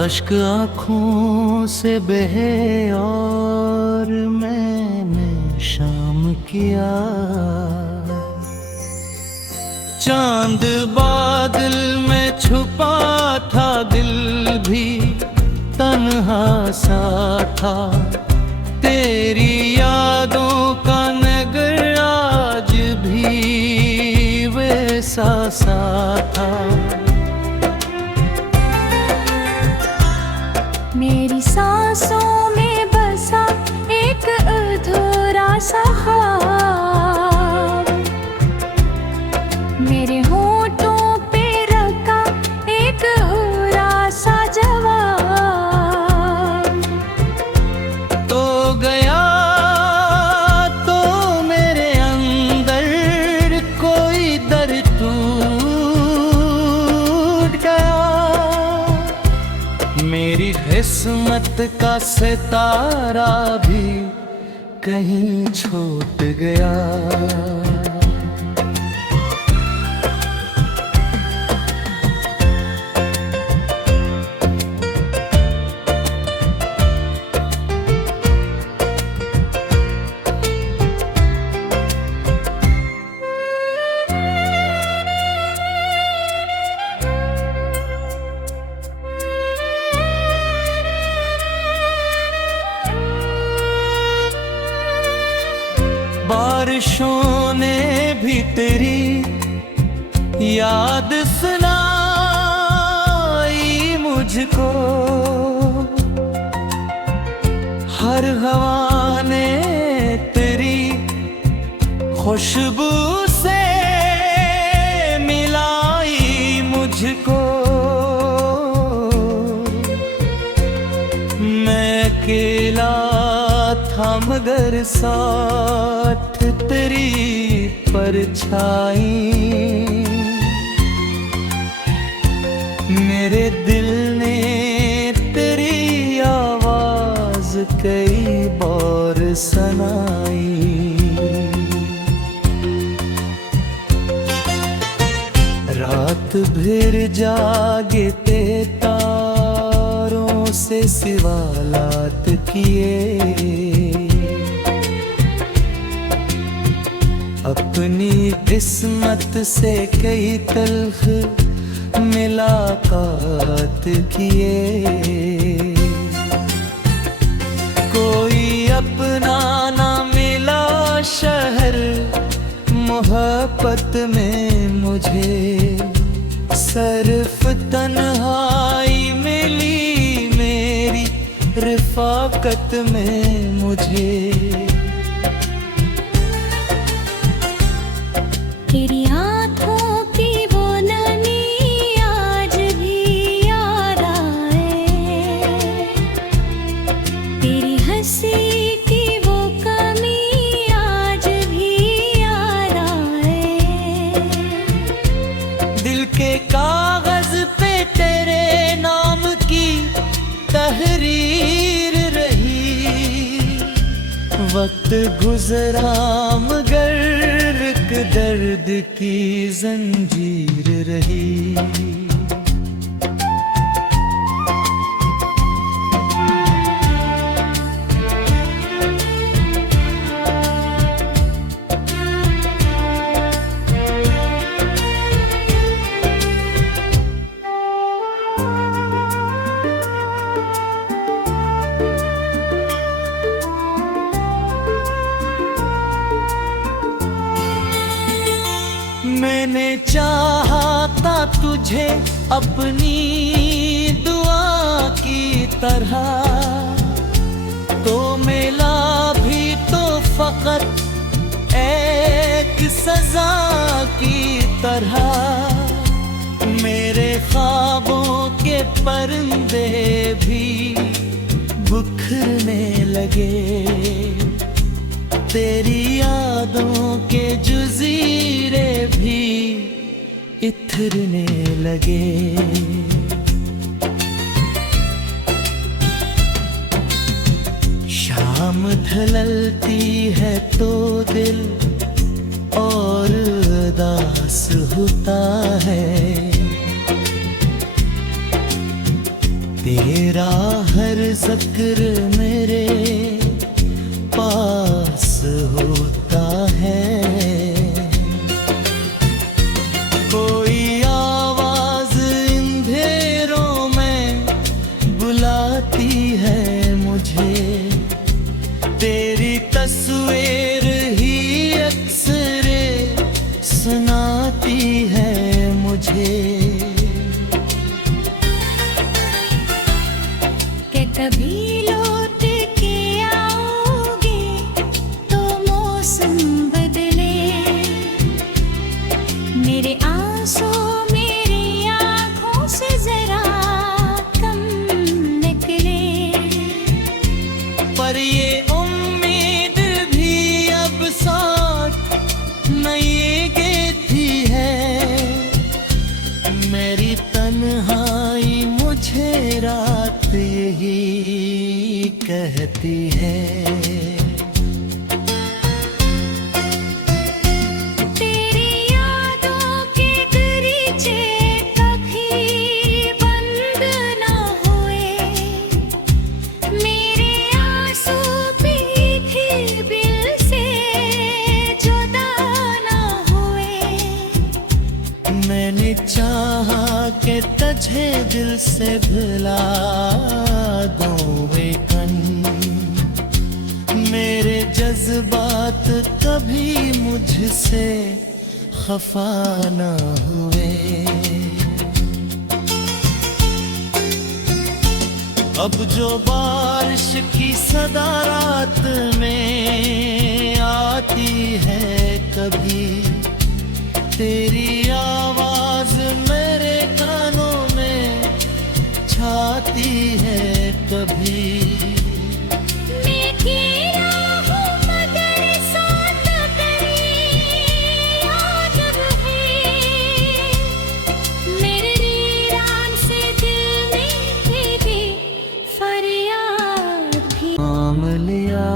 अश्क आँखों से बहे और मैंने शाम किया। चांद बादल में छुपा था, दिल भी तन्हा सा था। तेरी यादों का नगर आज भी वैसा सा था। मेरी सांसों में बसा एक अधूरा सा ख्वाब, मेरे होठों पे रखा एक अधूरा सा जवाब। तो गया तो मेरे अंदर कोई दर्द टूट गया। मेरी किस्मत का सितारा भी कहीं छूट गया। बारिशों ने भी तेरी याद सुनाई मुझको। हर हवा ने तेरी खुशबू से मिलाई मुझको। मैं अकेला था मगर साथ तेरी परछाई। मेरे दिल ने तेरी आवाज कई बार सुनाई। रात भर जागे ते तारों से सवालात किए। अपनी किस्मत से कई तल्ख मुलाकात किए। कोई अपना ना मिला शहर मोहब्बत में मुझे। सिर्फ तन्हाई मिली मेरी रिफाकत में मुझे। तेरी आँखों की वो नमी आज भी याद आए। तेरी हंसी की वो कमी आज भी याद आए। दिल के कागज पे तेरे नाम की तहरीर रही। वक्त गुजरा मगर दर्द की जंजीर रही। मैंने चाहा था तुझे अपनी दुआ की तरह। तो मिला भी तो फकत एक सजा की तरह। मेरे ख्वाबों के परिंदे भी बिखरने लगे। तेरी यादों के जज़ीरे भी इथरने लगे। शाम ढलती है तो दिल और उदास होता है। तेरा हर जिक्र मेरे पास होता है। कोई आवाज अंधेरों में बुलाती है मुझे, तेरी तस्वीर ही अक्सर सुनाती है मुझे। कि कभी लौट के आओगे तो मौसम बदले, मेरे आंसू मेरी आंखों से जरा कम निकले। पर ये उम्मीद भी अब साथ नहीं कहती है, मेरी तन्हाई मुझे रात यही कहती है। तेरी यादों के दरीचे कभी बंद ना हुए, मेरे आंसू भीगे दिल से जुदा ना हुए। मैंने चाहा कि तुझे दिल से भुला दूं लेकिन मेरे जज्बात कभी मुझसे खफा ना हुए। अब जो बारिश की सदा रात में आती है कभी, तेरी आवाज मेरे कानों में छाती है कभी। मीठी राहों मगर साथ तेरी याद रहे, मेरे वीरान से दिल में भीगी फरियाद भी। नाम लिया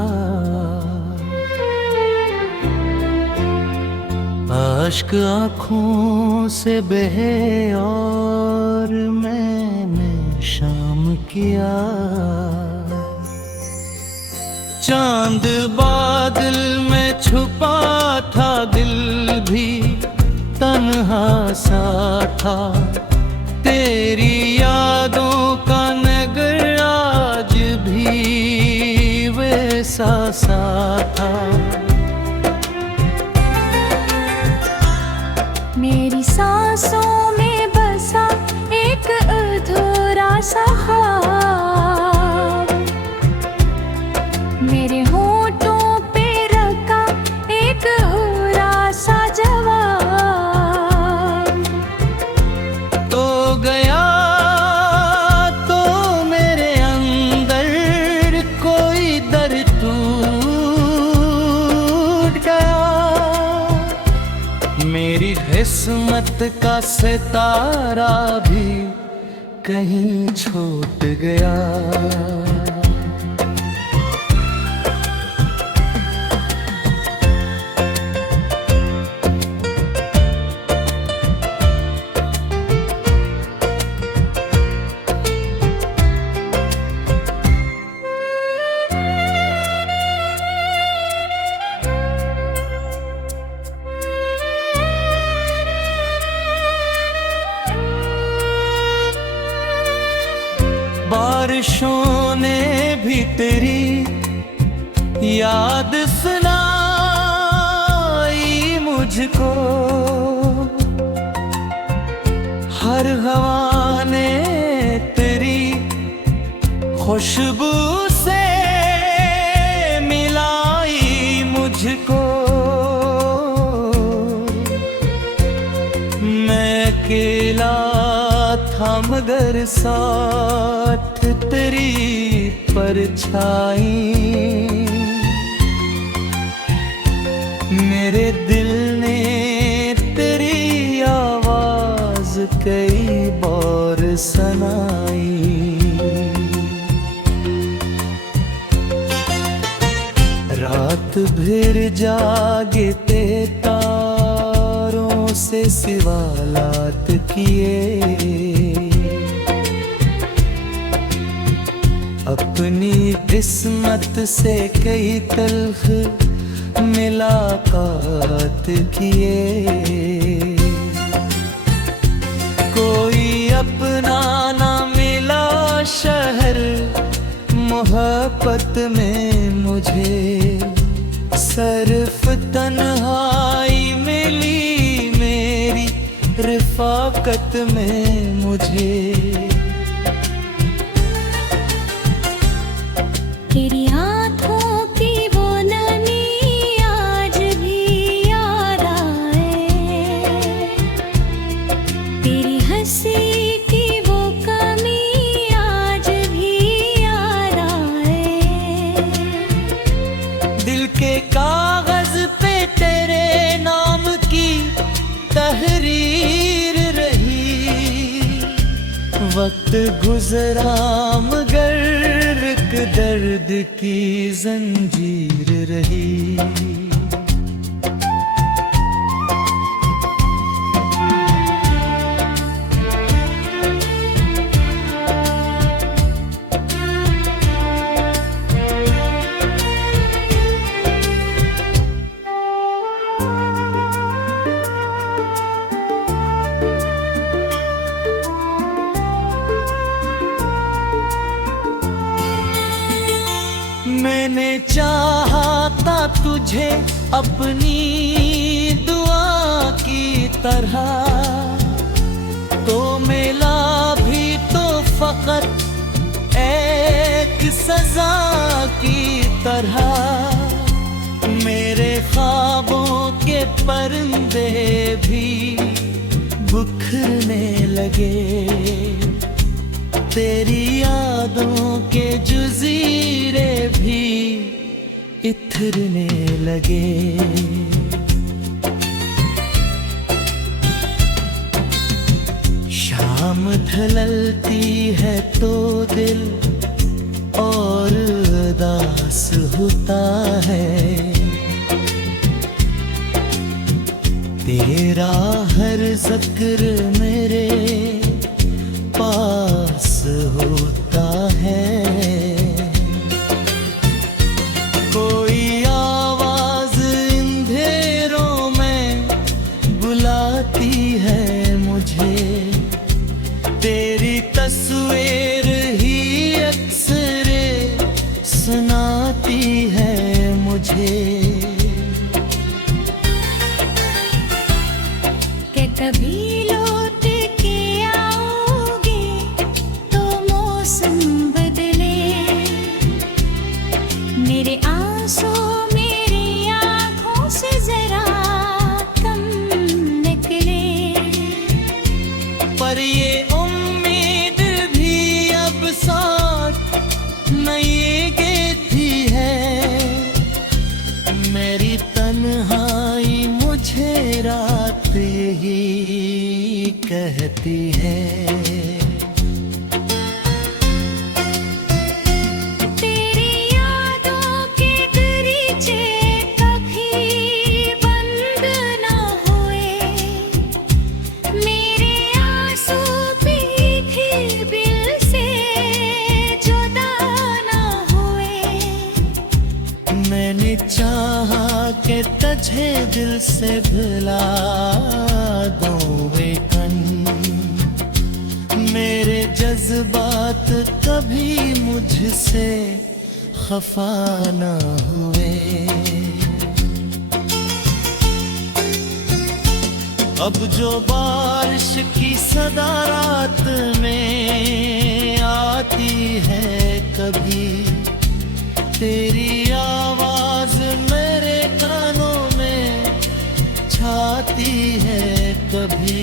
अश्क आँखों से बहे और मैंने शाम किया। चांद बादल में छुपा था, दिल भी तन्हा सा था। तेरी यादों का नगर आज भी वैसा सा था। मेरी सांसों में बसा एक अधूरा सा ख्वाब, मेरे होठों पे रखा एक अधूरा सा जवाब। तो गया तो मेरे अंदर कोई दर्द टूट गया, मेरी किस्मत का सितारा भी कहीं छूट गया। बारिशों ने भी तेरी याद सुनाई मुझको, हर हवा ने तेरी खुशबू से मिलाई मुझको। मैं अकेला था मगर साथ तेरी परछाई, मेरे दिल ने तेरी आवाज कई बार सुनाई। रात भर जागे ते तारों से सवालात किए, अपनी किस्मत से कई तल्ख मुलाकात किए, कोई अपना ना मिला शहर मोहब्बत में मुझे, सिर्फ तन्हाई मिली मेरी रिफाकत में मुझे। तेरी आँखों की वो नमी आज भी याद आए, तेरी हंसी की वो कमी आज भी याद आए। दिल के कागज पे तेरे नाम की तहरीर रही, वक्त गुजरा मगर एक दर्द की जंजीर रही। मैंने चाहा था तुझे अपनी दुआ की तरह, तो मिला भी तो फकत एक सजा की तरह। मेरे ख्वाबों के परिंदे भी बिखरने लगे, तेरी यादों के जज़ीरे भी इथरने लगे। शाम ढलती है तो दिल और उदास होता है, तेरा हर ज़िक्र मेरे पास होता है। कोई आवाज अंधेरों में बुलाती है मुझे, तेरी तस्वीर ही अक्सर सुनाती है मुझे। कि कभी लौट के आओगे तो मौसम बदले, मेरे आंसू मेरी आँखों से जरा कम निकले, पर ये उम्मीद भी अब साथ नहीं कहती है, मेरी तन्हाई मुझे रात ही कहती है। तेरी यादों के दरीचे कभी बंद ना हुए, मेरे आंसू भी दिल से जुदा ना हुए। मैंने चाहा कि तुझे दिल से भुला दूं लेकिन मेरे जज्बात कभी मुझसे खफा न हुए। अब जो बारिश की सदा रात में आती है कभी, तेरी आवाज मेरे कानों में छाती है कभी।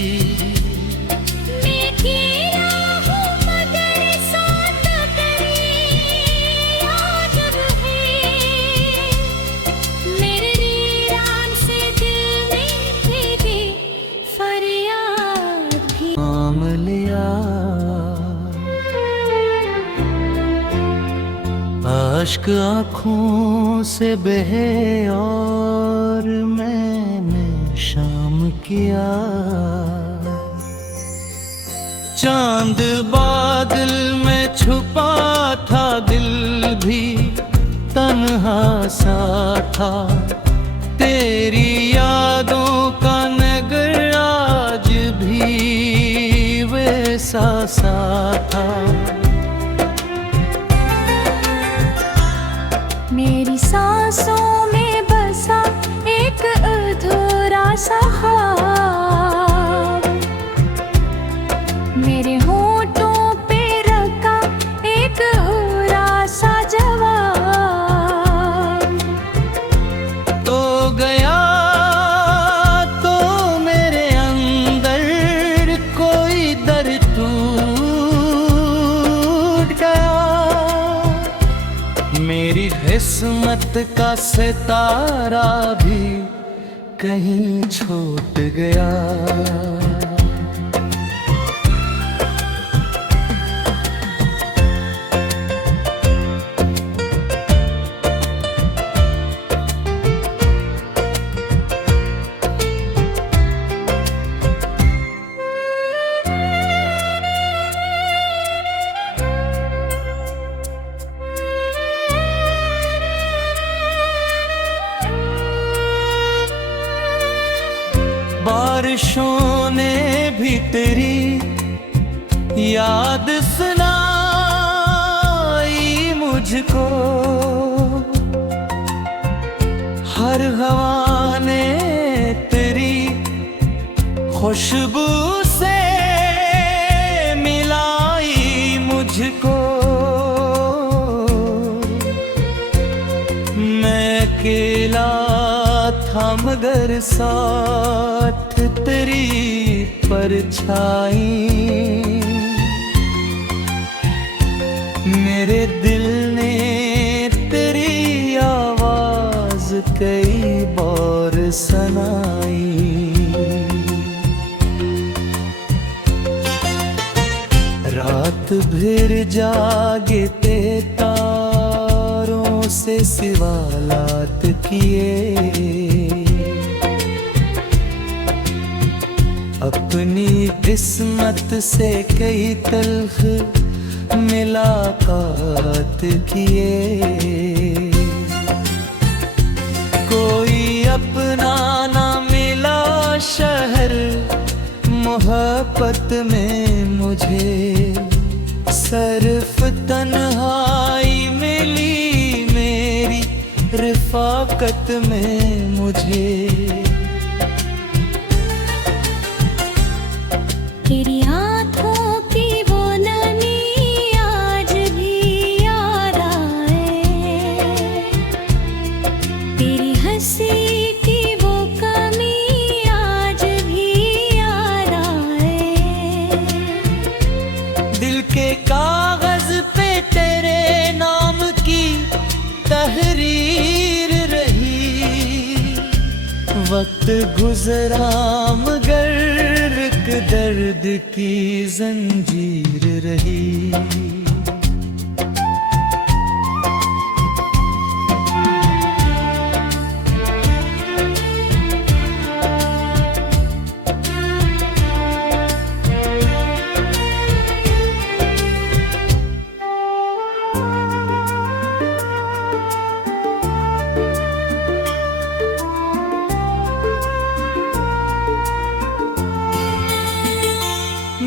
अश्क आँखों से बहे और मैंने शाम किया, चांद बादल में छुपा था दिल यहाँ सा था, तेरी यादों का नगर आज भी वैसा सा था। मेरी सांसों में बसा एक अधूरा सा ख्वाब, मेरे होठों पे रखा एक अधूरा सा जवाब। तो गया तो मेरे अंदर कोई दर्द टूट गया, मेरी किस्मत का सितारा भी कहीं छूट गया। बारिशों ने भी तेरी याद सुनाई मुझको, हर हवा ने तेरी खुशबू से मिलाई मुझको। मैं अकेला था मगर साथ तेरी परछाई, मेरे दिल ने तेरी आवाज कई बार सुनाई। रात भर जागे ते तारों से सवालात किए, अपनी किस्मत से कई तल्ख मुलाकात किए। कोई अपना ना मिला शहर मोहब्बत में मुझे, सिर्फ तन्हाई मिली मेरी रिफाकत में मुझे। तेरी आँखों की वो नमी आज भी याद आए, तेरी हंसी की वो कमी आज भी याद आए। दिल के कागज पे तेरे नाम की तहरीर रही, वक्त गुजरा मगर एक दर्द की जंजीर रही।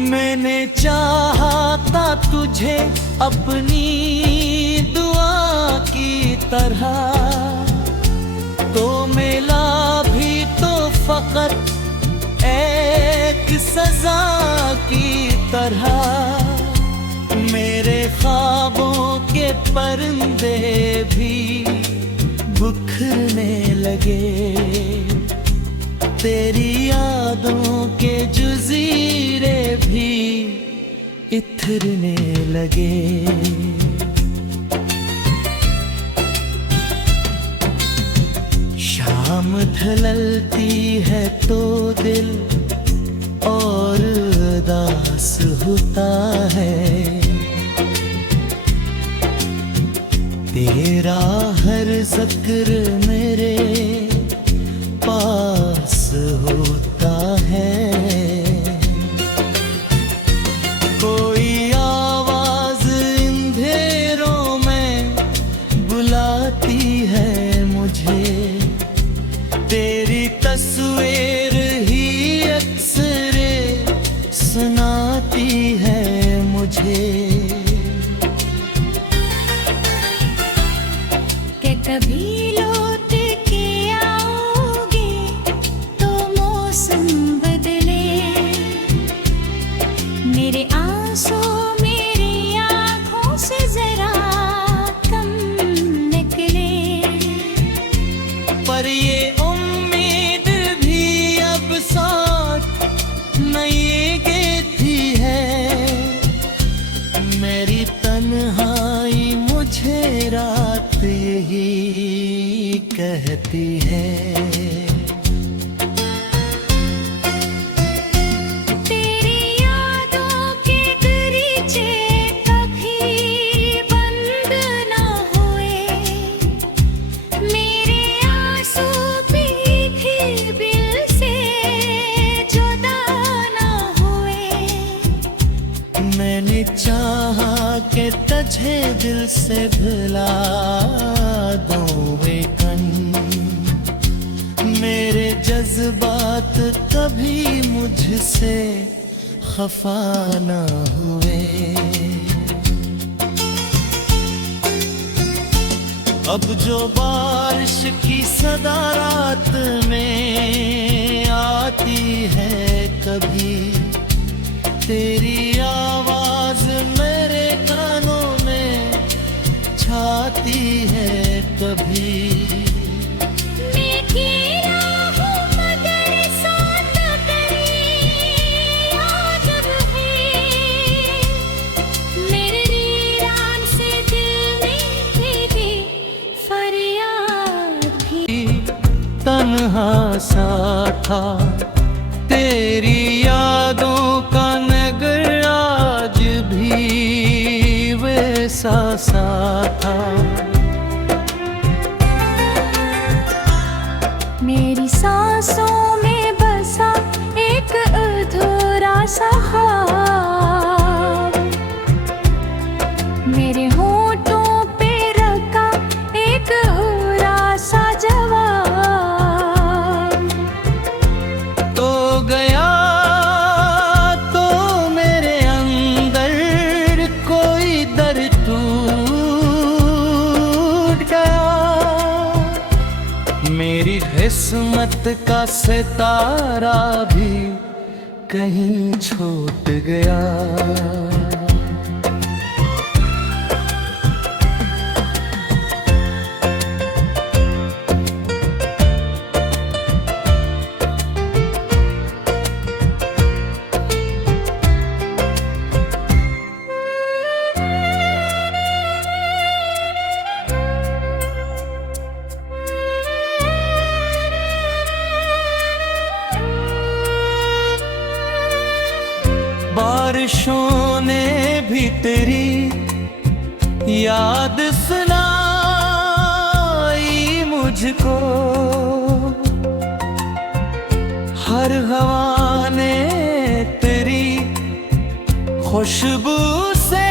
मैंने चाहा था तुझे अपनी दुआ की तरह, तो मिला भी तो फकत एक सजा की तरह। मेरे ख्वाबों के परिंदे भी बिखरने लगे, तेरी यादों के जज़ीरे भी इथरने लगे। शाम ढलती है तो दिल और उदास होता है, तेरा हर ज़िक्र मेरे पास होता है। कोई आवाज अंधेरों में बुलाती है कहती है। तेरी यादों के दरीचे कभी बंद ना हुए, मेरे आंसू भीगे दिल से जुदा ना हुए। मैंने चाहा कि तुझे दिल से भुला दूं वे कन, मेरे जज्बात कभी मुझसे खफा ना हुए। अब जो बारिश की सदा रात में आती है कभी, तेरी आवाज मेरे कानों में छाती है कभी। मैं गिरा हूँ मगर साथ तेरी याद रहे, मेरे वीरान से दिल में भेदी फरियाद भी। तन्हा सा था तेरी यादों का नगर, आज भी वैसा सा था। मेरी सांसों में बसा एक अधूरा सा ख्वाब, मेरे होठों पे रखा एक अधूरा सा जवाब। तो गया तो मेरे अंदर कोई दर्द टूट गया, मेरी किस्मत का सितारा भी कहीं छूट गया। बारिशों ने भी तेरी याद सुनाई मुझको, हर हवा ने तेरी खुशबू से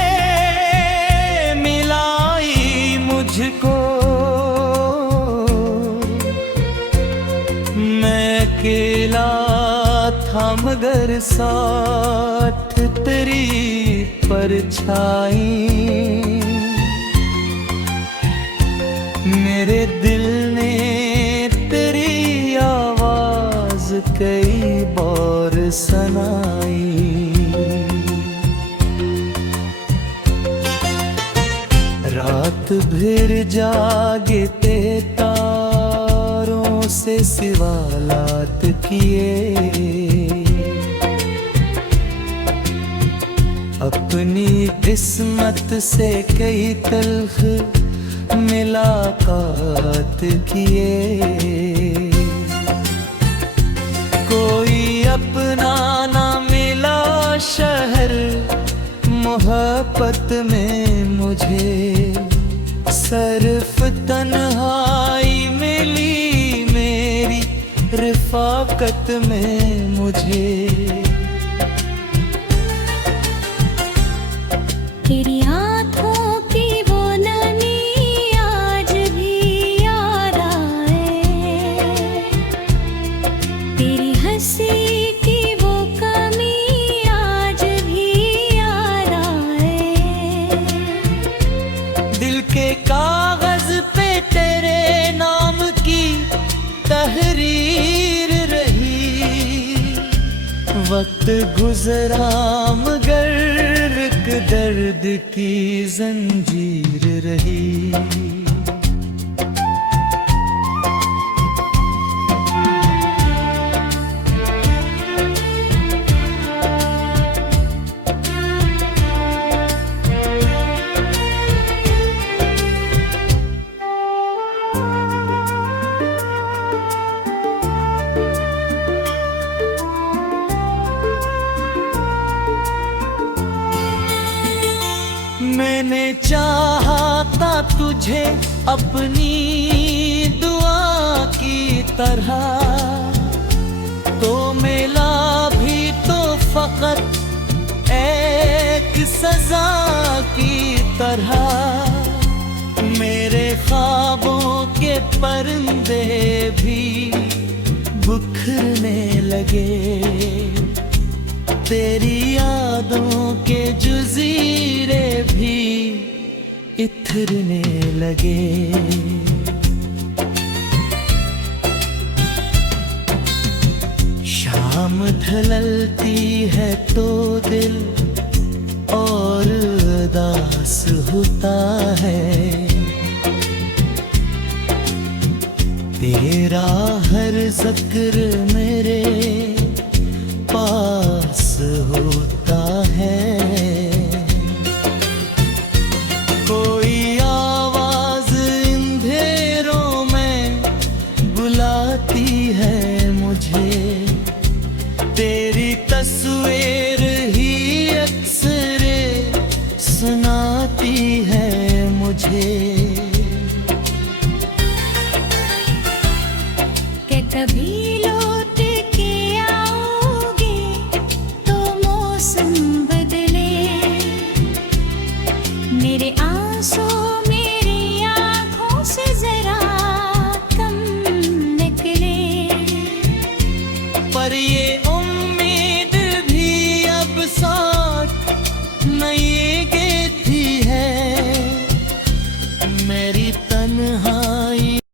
मिलाई मुझको। मैं अकेला था मगर साथ तेरी परछाई, मेरे दिल ने तेरी आवाज कई बार सुनाई। रात भर जागे ते तारों से सवालात किए, अपनी किस्मत से कई तल्ख मुलाकात किए। कोई अपना ना मिला शहर मोहब्बत में मुझे, सिर्फ तन्हाई मिली मेरी रिफाकत में मुझे। तेरी आँखों की वो नमी आज भी याद आए, तेरी हंसी की वो कमी आज भी याद आए। दिल के कागज पे तेरे नाम की तहरीर रही, वक्त गुजरा मगर एक दर्द की जंजीर रही। मैंने चाहा था तुझे अपनी दुआ की तरह, तो मिला भी तो फकत एक सजा की तरह। मेरे ख्वाबों के परिंदे भी बिखरने लगे, तेरी यादों के जज़ीरे भी इथरने लगे। शाम ढलती है तो दिल और उदास होता है, तेरा हर ज़िक्र मेरे पास होता है। कोई आवाज़ अंधेरों में बुलाती है मुझे, तेरी तस्वीर ही अक्सर सुनाती है मुझे। कि कभी